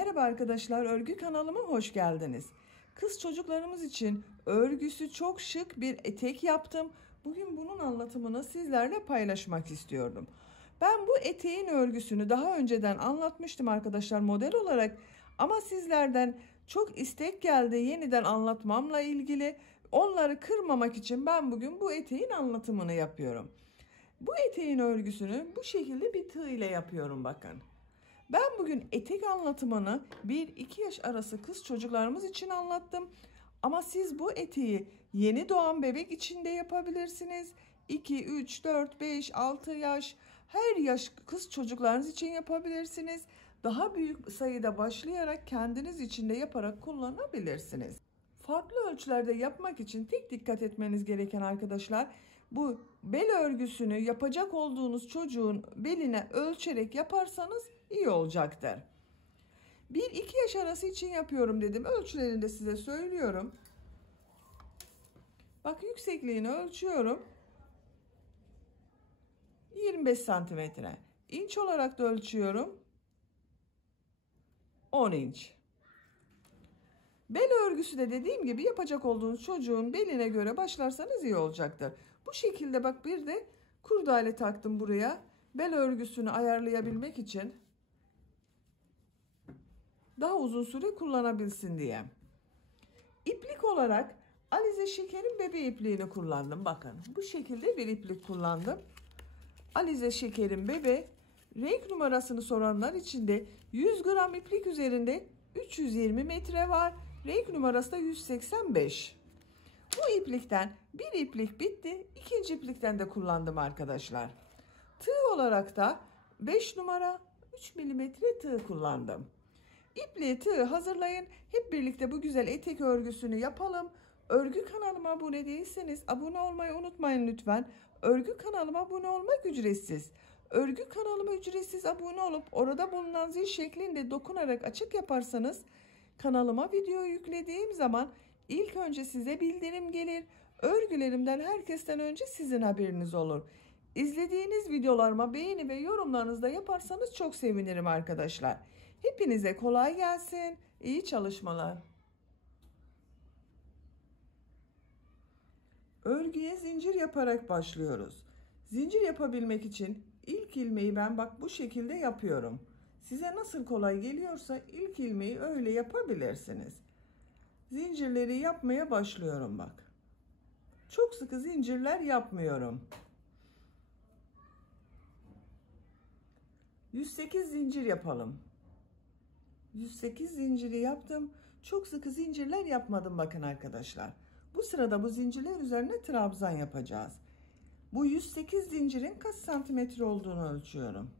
Merhaba arkadaşlar, örgü kanalıma hoş geldiniz. Kız çocuklarımız için örgüsü çok şık bir etek yaptım. Bugün bunun anlatımını sizlerle paylaşmak istiyordum. Ben bu eteğin örgüsünü daha önceden anlatmıştım arkadaşlar model olarak. Ama sizlerden çok istek geldi yeniden anlatmamla ilgili. Onları kırmamak için ben bugün bu eteğin anlatımını yapıyorum. Bu eteğin örgüsünü bu şekilde bir tığ ile yapıyorum bakın. Ben bugün etek anlatımını 1-2 yaş arası kız çocuklarımız için anlattım. Ama siz bu eteği yeni doğan bebek için de yapabilirsiniz. 2, 3, 4, 5, 6 yaş her yaş kız çocuklarınız için yapabilirsiniz. Daha büyük sayıda başlayarak kendiniz için de yaparak kullanabilirsiniz. Farklı ölçülerde yapmak için tek dikkat etmeniz gereken arkadaşlar, bu bel örgüsünü yapacak olduğunuz çocuğun beline ölçerek yaparsanız iyi olacaktır. 1-2 yaş arası için yapıyorum dedim. Ölçülerini de size söylüyorum. Bak, yüksekliğini ölçüyorum. 25 santimetre. İnç olarak da ölçüyorum. 10 inç. Bel örgüsü de dediğim gibi yapacak olduğunuz çocuğun beline göre başlarsanız iyi olacaktır. Bu şekilde bak, bir de kurdale taktım buraya. Bel örgüsünü ayarlayabilmek için daha uzun süre kullanabilsin diye. İplik olarak Alize Şeker'in bebe ipliğini kullandım. Bakın bu şekilde bir iplik kullandım. Alize Şeker'in bebe, renk numarasını soranlar için de 100 gram iplik üzerinde 320 metre var. Renk numarası da 185. Bu iplikten bir iplik bitti. İkinci iplikten de kullandım arkadaşlar. Tığ olarak da 5 numara 3 milimetre tığ kullandım. İpliği, tığ hazırlayın. Hep birlikte bu güzel etek örgüsünü yapalım. Örgü kanalıma abone değilseniz abone olmayı unutmayın lütfen. Örgü kanalıma abone olmak ücretsiz. Örgü kanalıma ücretsiz abone olup orada bulunan zil şeklinde dokunarak açık yaparsanız kanalıma video yüklediğim zaman ilk önce size bildirim gelir. Örgülerimden herkesten önce sizin haberiniz olur. İzlediğiniz videolarıma beğeni ve yorumlarınızı da yaparsanız çok sevinirim arkadaşlar. Hepinize kolay gelsin. İyi çalışmalar. Örgüye zincir yaparak başlıyoruz. Zincir yapabilmek için ilk ilmeği ben bak bu şekilde yapıyorum. Size nasıl kolay geliyorsa ilk ilmeği öyle yapabilirsiniz. Zincirleri yapmaya başlıyorum bak. Çok sıkı zincirler yapmıyorum. 108 zincir yapalım. 108 zinciri yaptım. Çok sıkı zincirler yapmadım bakın arkadaşlar. Bu sırada bu zincirler üzerine trabzan yapacağız. Bu 108 zincirin kaç santimetre olduğunu ölçüyorum.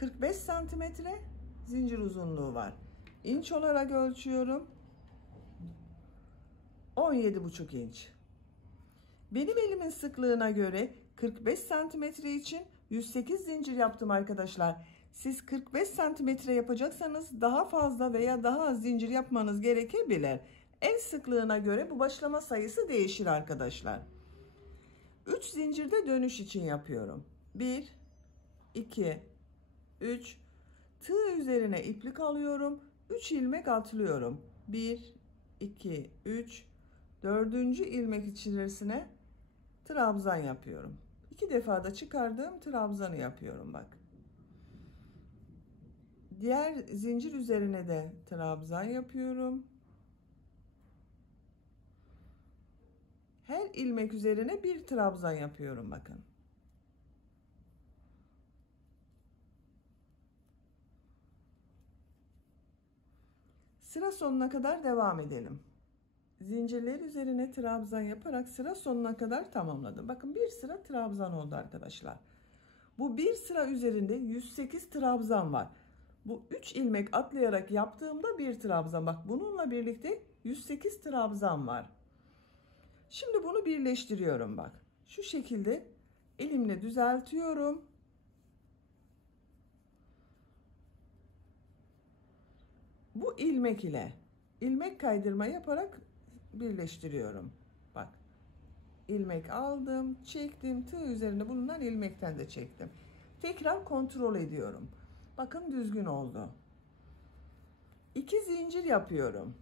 ...45 santimetre zincir uzunluğu var. İnç olarak ölçüyorum. 17,5 inç. Benim elimin sıklığına göre 45 santimetre için 108 zincir yaptım arkadaşlar. Siz 45 santimetre yapacaksanız daha fazla veya daha az zincir yapmanız gerekebilir. El sıklığına göre bu başlama sayısı değişir arkadaşlar. 3 zincirde dönüş için yapıyorum. 1, 2, 3. Tığ üzerine iplik alıyorum. 3 ilmek atlıyorum. 1, 2, 3. Dördüncü ilmek içerisine trabzan yapıyorum. 2 defa da çıkardığım trabzanı yapıyorum bak. Diğer zincir üzerine de trabzan yapıyorum. Her ilmek üzerine bir trabzan yapıyorum bakın. Sıra sonuna kadar devam edelim. Zincirler üzerine trabzan yaparak sıra sonuna kadar tamamladım. Bakın bir sıra trabzan oldu arkadaşlar. Bu bir sıra üzerinde 108 trabzan var. Bu 3 ilmek atlayarak yaptığımda bir trabzan. Bak bununla birlikte 108 trabzan var. Şimdi bunu birleştiriyorum bak. Şu şekilde elimle düzeltiyorum. Bu ilmek ile ilmek kaydırma yaparak birleştiriyorum. Bak. ilmek aldım, çektim, tığ üzerinde bulunan ilmekten de çektim. Tekrar kontrol ediyorum. Bakın düzgün oldu. 2 zincir yapıyorum.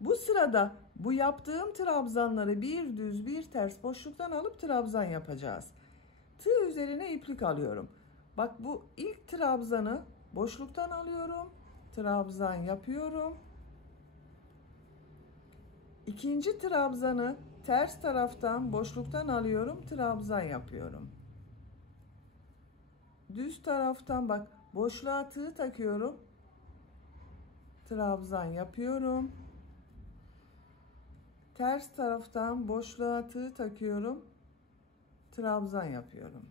Bu sırada bu yaptığım trabzanları bir düz bir ters boşluktan alıp trabzan yapacağız. Tığ üzerine iplik alıyorum. Bak bu ilk trabzanı boşluktan alıyorum. Trabzan yapıyorum. İkinci trabzanı ters taraftan boşluktan alıyorum. Trabzan yapıyorum. Düz taraftan bak boşluğa tığ takıyorum. Trabzan yapıyorum. Ters taraftan boşluğa tığ takıyorum. Trabzan yapıyorum.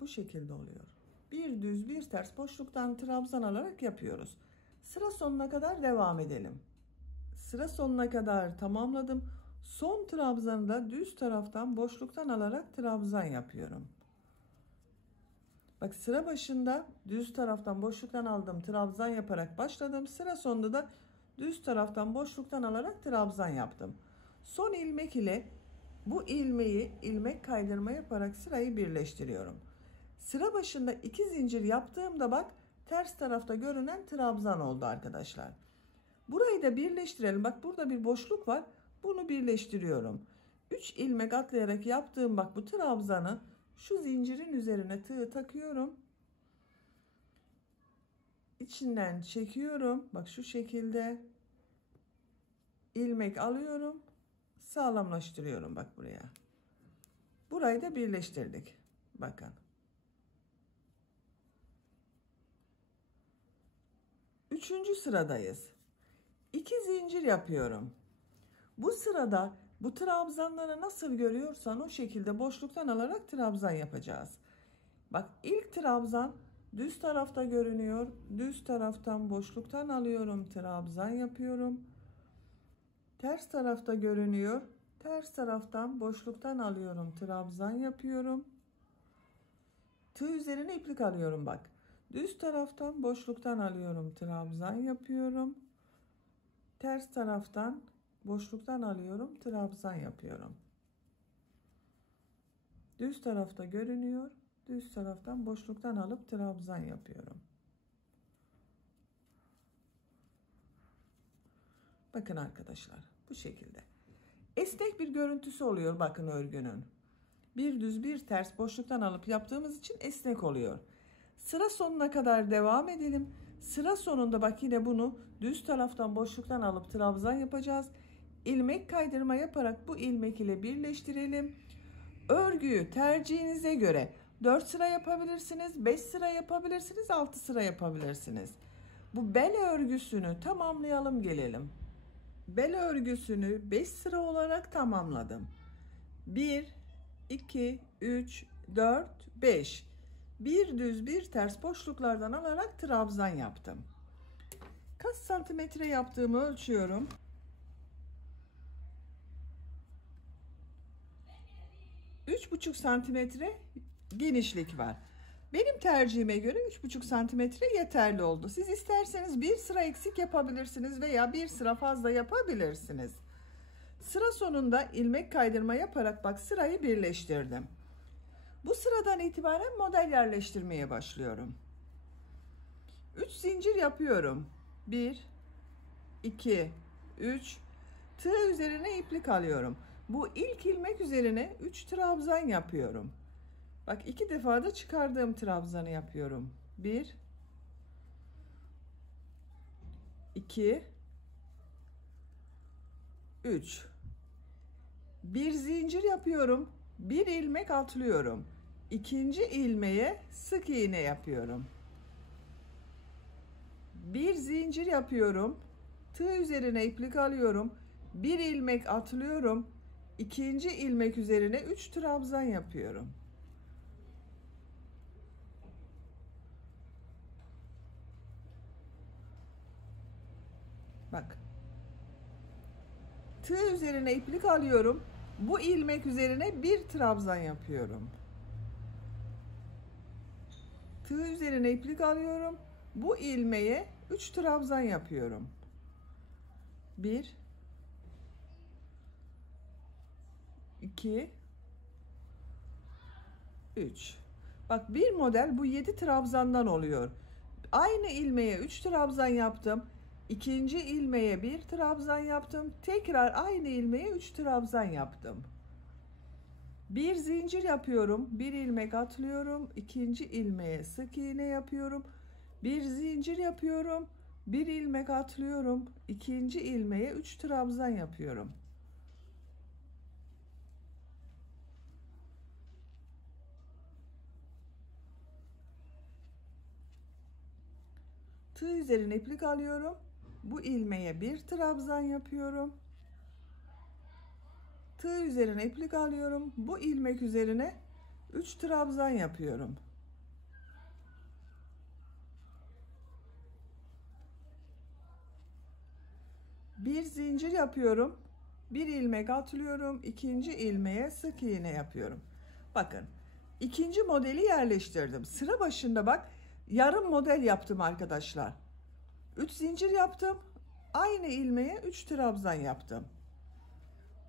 Bu şekilde oluyor. Bir düz bir ters boşluktan trabzan alarak yapıyoruz. Sıra sonuna kadar devam edelim. Sıra sonuna kadar tamamladım. Son trabzanı da düz taraftan boşluktan alarak trabzan yapıyorum. Bak sıra başında düz taraftan boşluktan aldım, trabzan yaparak başladım. Sıra sonunda da düz taraftan boşluktan alarak trabzan yaptım. Son ilmek ile bu ilmeği ilmek kaydırma yaparak sırayı birleştiriyorum. Sıra başında 2 zincir yaptığımda bak ters tarafta görünen trabzan oldu arkadaşlar. Burayı da birleştirelim. Bak burada bir boşluk var. Bunu birleştiriyorum. 3 ilmek atlayarak yaptığım bak bu trabzanı şu zincirin üzerine tığ takıyorum. İçinden çekiyorum. Bak şu şekilde ilmek alıyorum. Sağlamlaştırıyorum bak buraya. Burayı da birleştirdik. Bakın. Üçüncü sıradayız. 2 zincir yapıyorum. Bu sırada bu trabzanları nasıl görüyorsan o şekilde boşluktan alarak trabzan yapacağız. Bak ilk trabzan düz tarafta görünüyor. Düz taraftan boşluktan alıyorum, trabzan yapıyorum. Ters tarafta görünüyor. Ters taraftan boşluktan alıyorum, trabzan yapıyorum. Tığ üzerine iplik alıyorum bak. Düz taraftan boşluktan alıyorum, trabzan yapıyorum. Ters taraftan boşluktan alıyorum, trabzan yapıyorum. Düz tarafta görünüyor. Düz taraftan boşluktan alıp trabzan yapıyorum. Bakın arkadaşlar bu şekilde. Esnek bir görüntüsü oluyor bakın örgünün. Bir düz bir ters boşluktan alıp yaptığımız için esnek oluyor. Sıra sonuna kadar devam edelim. Sıra sonunda bak yine bunu düz taraftan boşluktan alıp trabzan yapacağız. İlmek kaydırma yaparak bu ilmek ile birleştirelim. Örgüyü tercihinize göre 4 sıra yapabilirsiniz, 5 sıra yapabilirsiniz, 6 sıra yapabilirsiniz. Bu bel örgüsünü tamamlayalım gelelim. Bel örgüsünü 5 sıra olarak tamamladım. 1, 2, 3, 4, 5. Bir düz bir ters boşluklardan alarak trabzan yaptım. Kaç santimetre yaptığımı ölçüyorum. 3,5 santimetre genişlik var. Benim tercihime göre 3,5 santimetre yeterli oldu. Siz isterseniz bir sıra eksik yapabilirsiniz veya bir sıra fazla yapabilirsiniz. Sıra sonunda ilmek kaydırma yaparak bak sırayı birleştirdim. Bu sıradan itibaren model yerleştirmeye başlıyorum. 3 zincir yapıyorum. 1, 2, 3. Tığ üzerine iplik alıyorum. Bu ilk ilmek üzerine 3 trabzan yapıyorum. Bak 2 defa da çıkardığım trabzanı yapıyorum. 1, 2, 3. Bir zincir yapıyorum. Bir ilmek atlıyorum. İkinci ilmeğe sık iğne yapıyorum. Bir zincir yapıyorum. Tığ üzerine iplik alıyorum. Bir ilmek atlıyorum. İkinci ilmek üzerine 3 trabzan yapıyorum. Bak. Tığ üzerine iplik alıyorum. Bu ilmek üzerine bir trabzan yapıyorum. Tığ üzerine iplik alıyorum. Bu ilmeğe 3 trabzan yapıyorum. 1 2 3. Bak, bir model bu 7 trabzandan oluyor. Aynı ilmeğe 3 trabzan yaptım. İkinci ilmeğe 1 trabzan yaptım. Tekrar aynı ilmeğe 3 trabzan yaptım. Bir zincir yapıyorum. Bir ilmek atlıyorum. İkinci ilmeğe sık iğne yapıyorum. Bir zincir yapıyorum. Bir ilmek atlıyorum. İkinci ilmeğe 3 trabzan yapıyorum. Tığ üzerine iplik alıyorum. Bu ilmeğe bir trabzan yapıyorum. Tığ üzerine iplik alıyorum. Bu ilmek üzerine 3 trabzan yapıyorum. Bir zincir yapıyorum. Bir ilmek atlıyorum. İkinci ilmeğe sık iğne yapıyorum. Bakın, ikinci modeli yerleştirdim. Sıra başında bak, yarım model yaptım arkadaşlar. 3 zincir yaptım. Aynı ilmeğe 3 trabzan yaptım.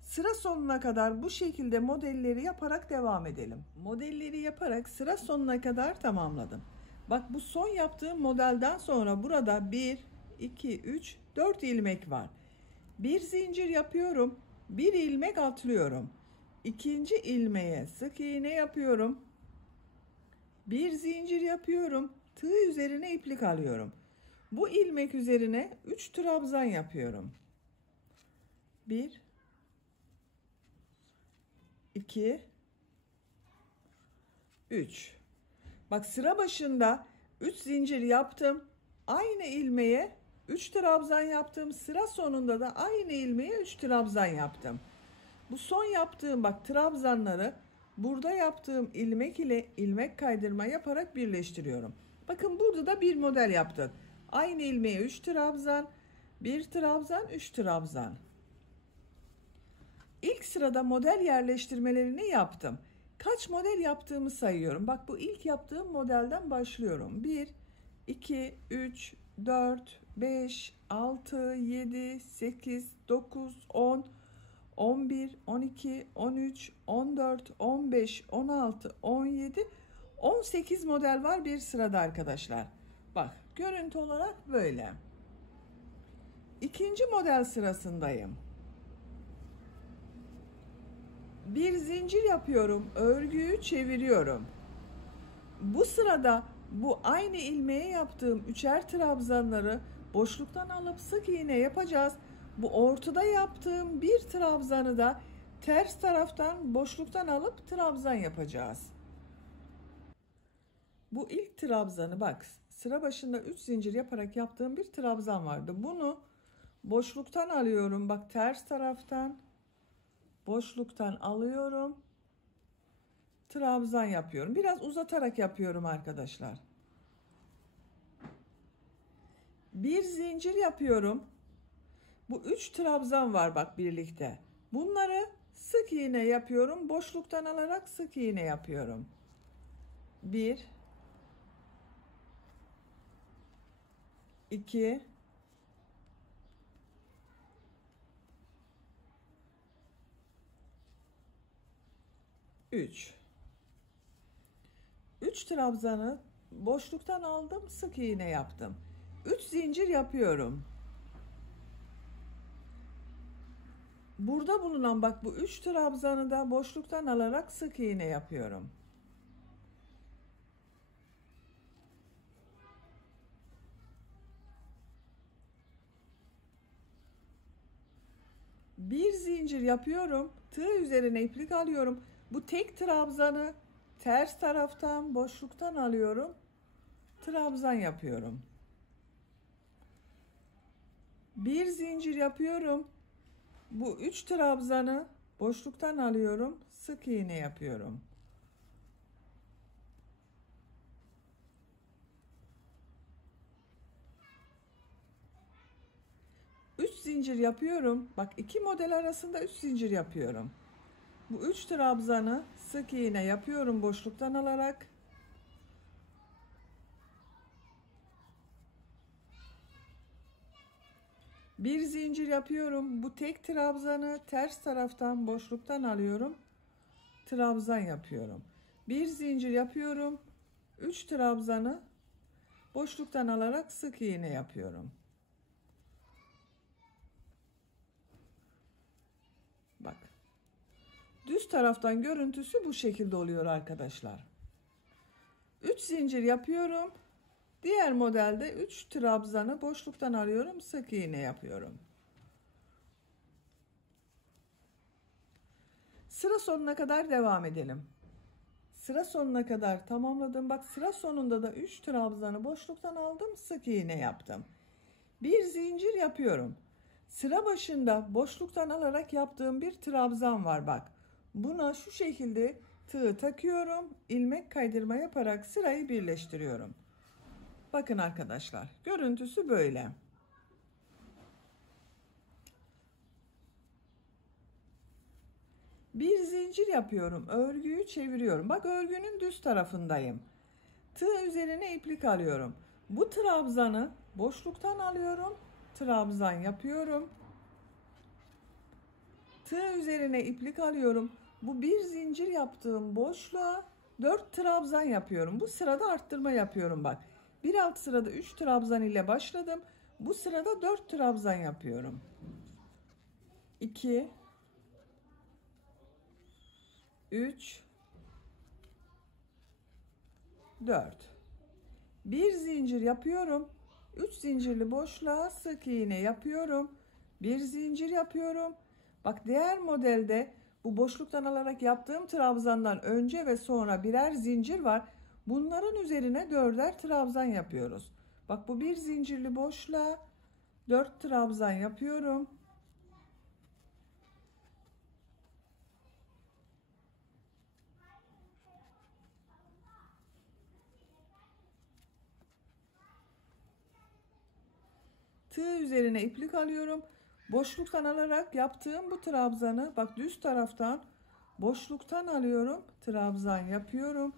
Sıra sonuna kadar bu şekilde modelleri yaparak devam edelim. Modelleri yaparak sıra sonuna kadar tamamladım. Bak, bu son yaptığım modelden sonra burada 1, 2, 3, 4 ilmek var. Bir zincir yapıyorum. Bir ilmek atlıyorum. İkinci ilmeğe sık iğne yapıyorum. Bir zincir yapıyorum. Tığ üzerine iplik alıyorum. Bu ilmek üzerine 3 trabzan yapıyorum. 1 2 3. Bak, sıra başında 3 zincir yaptım. Aynı ilmeğe 3 trabzan yaptım. Sıra sonunda da aynı ilmeğe 3 trabzan yaptım. Bu son yaptığım bak trabzanları burada yaptığım ilmek ile ilmek kaydırma yaparak birleştiriyorum. Bakın, burada da bir model yaptık. Aynı ilmeğe 3 trabzan, 1 trabzan, 3 trabzan. İlk sırada model yerleştirmelerini yaptım. Kaç model yaptığımı sayıyorum. Bak, bu ilk yaptığım modelden başlıyorum. 1, 2, 3, 4, 5, 6, 7, 8, 9, 10, 11, 12, 13, 14, 15, 16, 17, 18 model var bir sırada arkadaşlar. Bak, görüntü olarak böyle. İkinci model sırasındayım. Bir zincir yapıyorum, örgüyü çeviriyorum. Bu sırada bu aynı ilmeğe yaptığım üçer trabzanları boşluktan alıp sık iğne yapacağız. Bu ortada yaptığım bir trabzanı da ters taraftan boşluktan alıp trabzan yapacağız. Bu ilk trabzanı bak, sıra başında 3 zincir yaparak yaptığım bir trabzan vardı. Bunu boşluktan alıyorum. Bak, ters taraftan boşluktan alıyorum. Trabzan yapıyorum. Biraz uzatarak yapıyorum arkadaşlar. Bir zincir yapıyorum. Bu 3 trabzan var bak birlikte. Bunları sık iğne yapıyorum. Boşluktan alarak sık iğne yapıyorum. 1 2 3. 3 trabzanı boşluktan aldım, sık iğne yaptım. 3 zincir yapıyorum. Burada bulunan bak bu 3 trabzanı da boşluktan alarak sık iğne yapıyorum. Bir zincir yapıyorum. Tığ üzerine iplik alıyorum. Bu tek trabzanı ters taraftan boşluktan alıyorum. Trabzan yapıyorum. Bir zincir yapıyorum. Bu 3 trabzanı boşluktan alıyorum. Sık iğne yapıyorum. zincir yapıyorum. Bak, iki model arasında 3 zincir yapıyorum. Bu 3 trabzanı sık iğne yapıyorum boşluktan alarak. Bir zincir yapıyorum. Bu tek trabzanı ters taraftan boşluktan alıyorum. Trabzan yapıyorum. Bir zincir yapıyorum. 3 trabzanı boşluktan alarak sık iğne yapıyorum. Bak. Düz taraftan görüntüsü bu şekilde oluyor arkadaşlar. 3 zincir yapıyorum. Diğer modelde 3 trabzanı boşluktan alıyorum. Sık iğne yapıyorum. Sıra sonuna kadar devam edelim. Sıra sonuna kadar tamamladım. Bak, sıra sonunda da 3 trabzanı boşluktan aldım. Sık iğne yaptım. Bir zincir yapıyorum. Sıra başında boşluktan alarak yaptığım bir trabzan var bak. Buna şu şekilde tığ takıyorum. İlmek kaydırma yaparak sırayı birleştiriyorum. Bakın arkadaşlar, görüntüsü böyle. Bir zincir yapıyorum. Örgüyü çeviriyorum. Bak, örgünün düz tarafındayım. Tığ üzerine iplik alıyorum. Bu trabzanı boşluktan alıyorum. Trabzan yapıyorum. Tığ üzerine iplik alıyorum. Bu bir zincir yaptığım boşluğa 4 trabzan yapıyorum. Bu sırada arttırma yapıyorum bak. Bir alt sırada 3 trabzan ile başladım. Bu sırada 4 trabzan yapıyorum. 2 3 4. Bir zincir yapıyorum. 3 zincirli boşluğa sık iğne yapıyorum. Bir zincir yapıyorum. Bak, diğer modelde bu boşluktan alarak yaptığım trabzandan önce ve sonra birer zincir var. Bunların üzerine 4'er trabzan yapıyoruz. Bak, bu bir zincirli boşluğa 4 trabzan yapıyorum. Tığ üzerine iplik alıyorum. Boşluktan alarak yaptığım bu trabzanı bak, düz taraftan boşluktan alıyorum. Trabzan yapıyorum.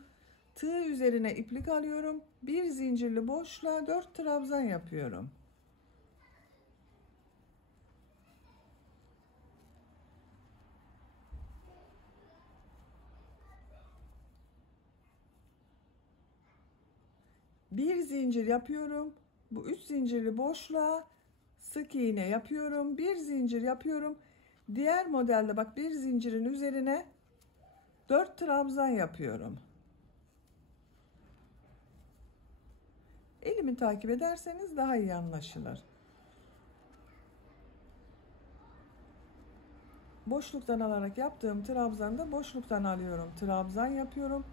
Tığ üzerine iplik alıyorum. Bir zincirli boşluğa 4 trabzan yapıyorum. Bir zincir yapıyorum. Bu 3 zincirli boşluğa sık iğne yapıyorum. Bir zincir yapıyorum. Diğer modelde bak, bir zincirin üzerine 4 trabzan yapıyorum. Elimi takip ederseniz daha iyi anlaşılır. Boşluktan alarak yaptığım trabzanda boşluktan alıyorum. Trabzan yapıyorum.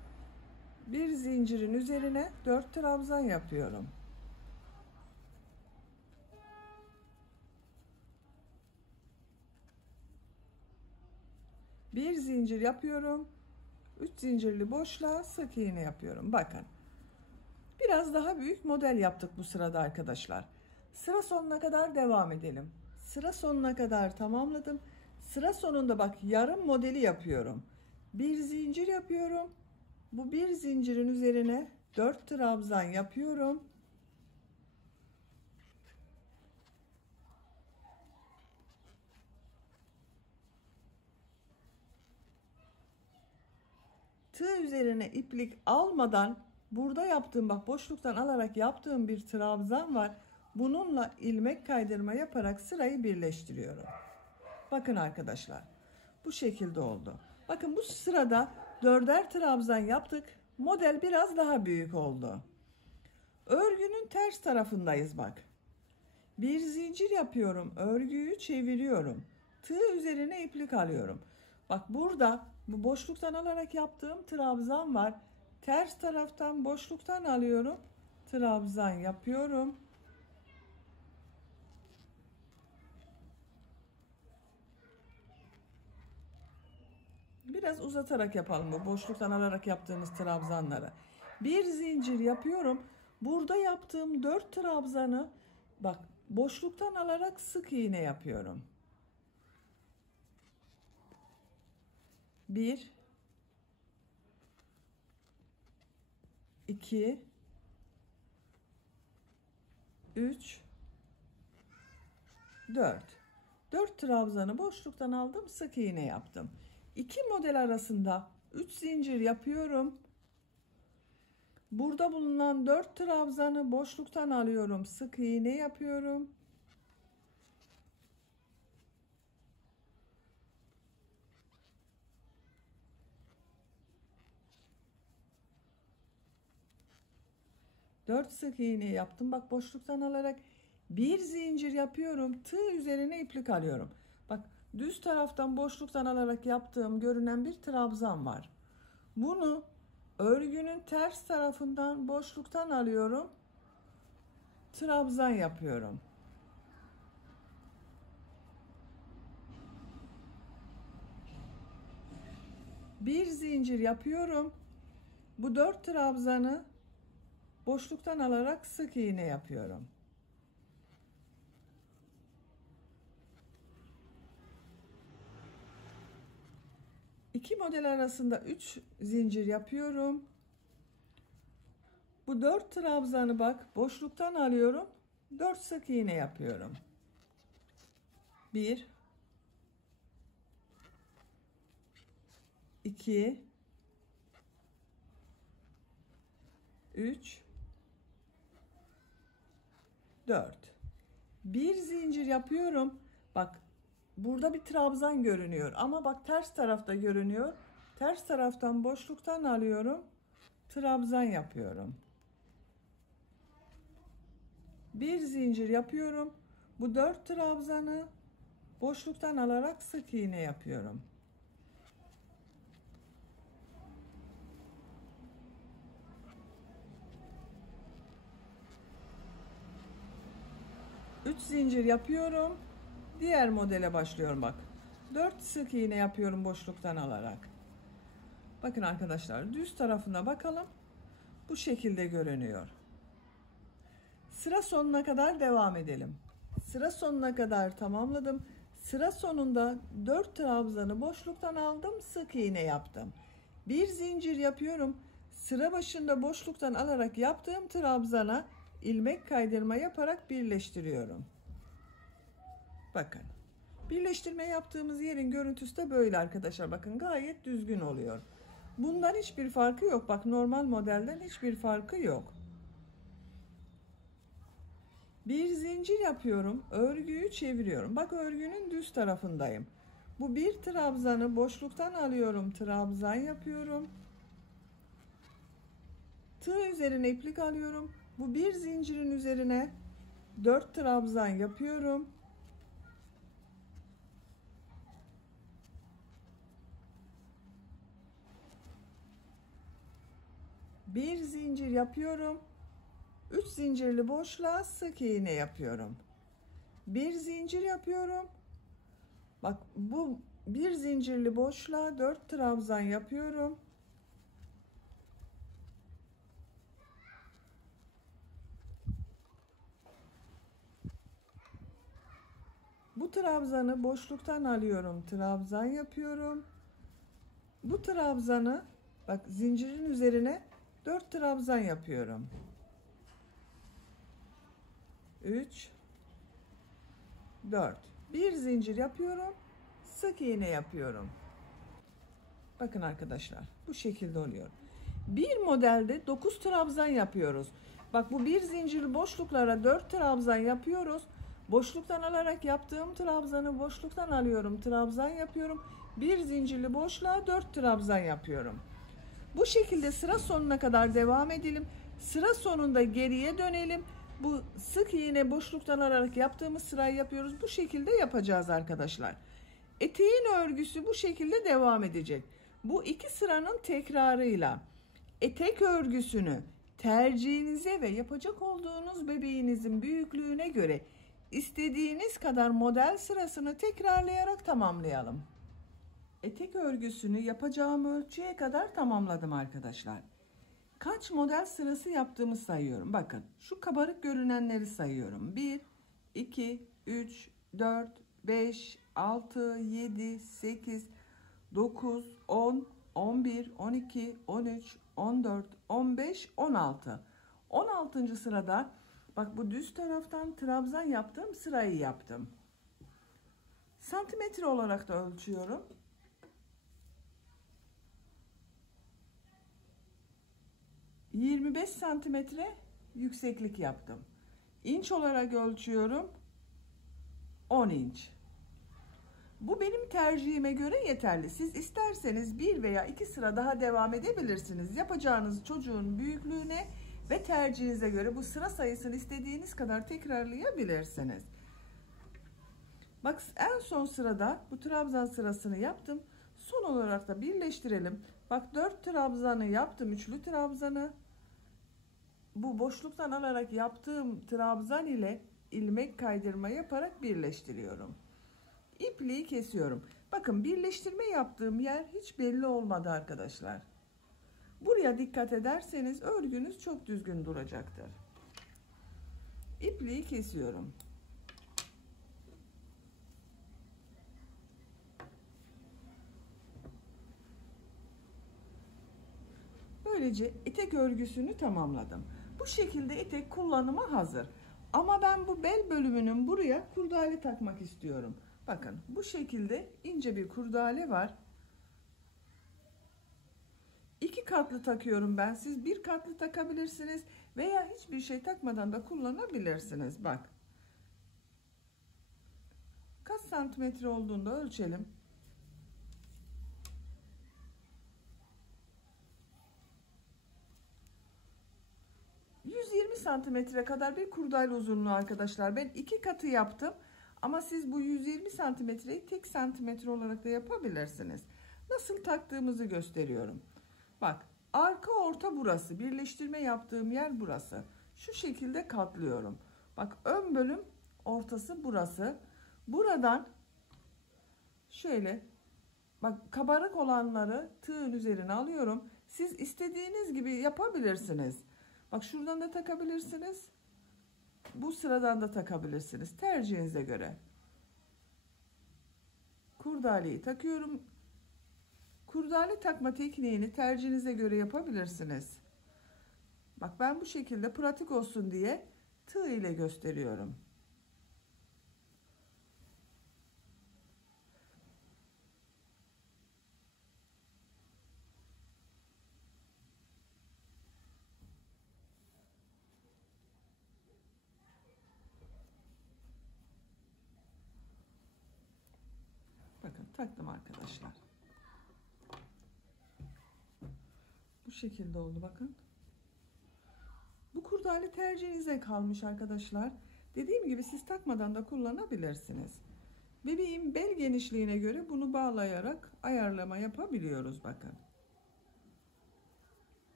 Bir zincirin üzerine 4 trabzan yapıyorum. Bir zincir yapıyorum. 3 zincirli boşluğa sık iğne yapıyorum. Bakın. Biraz daha büyük model yaptık bu sırada arkadaşlar. Sıra sonuna kadar devam edelim. Sıra sonuna kadar tamamladım. Sıra sonunda bak, yarım modeli yapıyorum. Bir zincir yapıyorum. Bu bir zincirin üzerine 4 trabzan yapıyorum. Tığ üzerine iplik almadan burada yaptığım, bak, boşluktan alarak yaptığım bir trabzan var. Bununla ilmek kaydırma yaparak sırayı birleştiriyorum. Bakın arkadaşlar, bu şekilde oldu. Bakın, bu sırada 4'er trabzan yaptık. Model biraz daha büyük oldu. Örgünün ters tarafındayız bak. Bir zincir yapıyorum. Örgüyü çeviriyorum. Tığ üzerine iplik alıyorum. Bak, burada bu boşluktan alarak yaptığım trabzan var. Ters taraftan boşluktan alıyorum. Trabzan yapıyorum. Biraz uzatarak yapalım bu boşluktan alarak yaptığımız trabzanları. Bir zincir yapıyorum. Burada yaptığım 4 trabzanı bak, boşluktan alarak sık iğne yapıyorum. 1 2 3 4 trabzanı boşluktan aldım, sık iğne yaptım. İki model arasında 3 zincir yapıyorum. Burada bulunan 4 trabzanı boşluktan alıyorum, sık iğne yapıyorum. Dört sık iğne yaptım. Bak, boşluktan alarak bir zincir yapıyorum. Tığ üzerine iplik alıyorum. Bak, düz taraftan boşluktan alarak yaptığım görünen bir trabzan var. Bunu örgünün ters tarafından boşluktan alıyorum. Trabzan yapıyorum. Bir zincir yapıyorum. Bu 4 trabzanı boşluktan alarak sık iğne yapıyorum. İki model arasında 3 zincir yapıyorum. Bu 4 trabzanı bak boşluktan alıyorum. 4 sık iğne yapıyorum. 1 2 3 4 bir zincir yapıyorum. Bak, burada bir trabzan görünüyor ama bak ters tarafta görünüyor. Ters taraftan boşluktan alıyorum. Trabzan yapıyorum. Bir zincir yapıyorum. Bu 4 trabzanı boşluktan alarak sık iğne yapıyorum. Üç zincir yapıyorum. Diğer modele başlıyorum bak. 4 sık iğne yapıyorum boşluktan alarak. Bakın arkadaşlar, düz tarafına bakalım. Bu şekilde görünüyor. Sıra sonuna kadar devam edelim. Sıra sonuna kadar tamamladım. Sıra sonunda 4 trabzanı boşluktan aldım, sık iğne yaptım. Bir zincir yapıyorum. Sıra başında boşluktan alarak yaptığım trabzana ilmek kaydırma yaparak birleştiriyorum. Bakın. Birleştirme yaptığımız yerin görüntüsü de böyle arkadaşlar. Bakın, gayet düzgün oluyor. Bundan hiçbir farkı yok. Bak, normal modelden hiçbir farkı yok. Bir zincir yapıyorum. Örgüyü çeviriyorum. Bak, örgünün düz tarafındayım. Bu bir trabzanı boşluktan alıyorum. Trabzan yapıyorum. Tığ üzerine iplik alıyorum. Bu bir zincirin üzerine 4 trabzan yapıyorum. Bir zincir yapıyorum. 3 zincirli boşluğa sık iğne yapıyorum. Bir zincir yapıyorum. Bak, bu bir zincirli boşluğa 4 trabzan yapıyorum. Bu trabzanı boşluktan alıyorum. Trabzan yapıyorum. Bu trabzanı bak, zincirin üzerine 4 trabzan yapıyorum. 3 4 bir zincir yapıyorum, sık iğne yapıyorum. Bakın arkadaşlar, bu şekilde oluyor. Bir modelde 9 trabzan yapıyoruz. Bak, bu bir zincirli boşluklara 4 trabzan yapıyoruz. Boşluktan alarak yaptığım trabzanı boşluktan alıyorum, trabzan yapıyorum. Bir zincirli boşluğa 4 trabzan yapıyorum. Bu şekilde sıra sonuna kadar devam edelim. Sıra sonunda geriye dönelim. Bu sık iğne boşluktan alarak yaptığımız sırayı yapıyoruz. Bu şekilde yapacağız arkadaşlar. Eteğin örgüsü bu şekilde devam edecek. Bu iki sıranın tekrarıyla etek örgüsünü tercihinize ve yapacak olduğunuz bebeğinizin büyüklüğüne göre istediğiniz kadar model sırasını tekrarlayarak tamamlayalım. Etek örgüsünü yapacağım ölçüye kadar tamamladım arkadaşlar. Kaç model sırası yaptığımı sayıyorum. Bakın, şu kabarık görünenleri sayıyorum. 1 2, 3, 4, 5, 6, 7, 8, 9, 10, 11, 12, 13, 14, 15, 16. 16. sırada bak bu düz taraftan trabzan yaptığım sırayı yaptım. Santimetre olarak da ölçüyorum. 25 santimetre yükseklik yaptım. İnç olarak ölçüyorum. 10 inç. Bu benim tercihime göre yeterli. Siz isterseniz bir veya iki sıra daha devam edebilirsiniz. Yapacağınız çocuğun büyüklüğüne ve tercihinize göre bu sıra sayısını istediğiniz kadar tekrarlayabilirsiniz. Bak en son sırada bu trabzan sırasını yaptım. Son olarak da birleştirelim. Bak 4 trabzanı yaptım. Üçlü trabzanı. Bu boşluktan alarak yaptığım trabzan ile ilmek kaydırma yaparak birleştiriyorum. İpliği kesiyorum. Bakın birleştirme yaptığım yer hiç belli olmadı arkadaşlar. Buraya dikkat ederseniz örgünüz çok düzgün duracaktır. İpliği kesiyorum. Böylece etek örgüsünü tamamladım. Bu şekilde etek kullanıma hazır. Ama ben bu bel bölümünün buraya kurdale takmak istiyorum. Bakın bu şekilde ince bir kurdale var. 2 katlı takıyorum ben. Siz 1 katlı takabilirsiniz veya hiçbir şey takmadan da kullanabilirsiniz. Bak. Kaç santimetre olduğunu da ölçelim. 120 santimetre kadar bir kurdale uzunluğu arkadaşlar. Ben 2 katı yaptım. Ama siz bu 120 santimetreyi tek santimetre olarak da yapabilirsiniz. Nasıl taktığımızı gösteriyorum. Bak arka orta burası. Birleştirme yaptığım yer burası. Şu şekilde katlıyorum. Bak ön bölüm ortası burası. Buradan şöyle bak kabarık olanları tığın üzerine alıyorum. Siz istediğiniz gibi yapabilirsiniz. Bak şuradan da takabilirsiniz. Bu sıradan da takabilirsiniz. Tercihinize göre. Kurdaleyi takıyorum. Kurdale takma tekniğini tercihinize göre yapabilirsiniz. Bak ben bu şekilde pratik olsun diye tığ ile gösteriyorum. Bakın taktım arkadaşlar. Bu şekilde oldu bakın. Bu kurdale tercihinize kalmış arkadaşlar. Dediğim gibi siz takmadan da kullanabilirsiniz. Bebeğin bel genişliğine göre bunu bağlayarak ayarlama yapabiliyoruz bakın.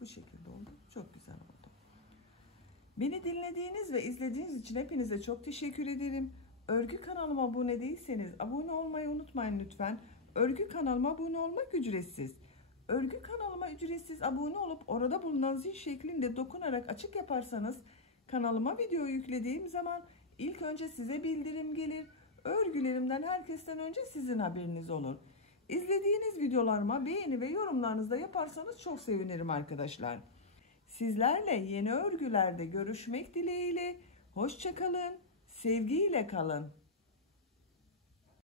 Bu şekilde oldu. Çok güzel oldu. Beni dinlediğiniz ve izlediğiniz için hepinize çok teşekkür ederim. Örgü kanalıma abone değilseniz abone olmayı unutmayın lütfen. Örgü kanalıma abone olmak ücretsiz. Örgü kanalıma ücretsiz abone olup orada bulunan zil şeklinde dokunarak açık yaparsanız kanalıma video yüklediğim zaman ilk önce size bildirim gelir. Örgülerimden herkesten önce sizin haberiniz olur. İzlediğiniz videolarıma beğeni ve yorumlarınızı yaparsanız çok sevinirim arkadaşlar. Sizlerle yeni örgülerde görüşmek dileğiyle. Hoşça kalın, sevgiyle kalın.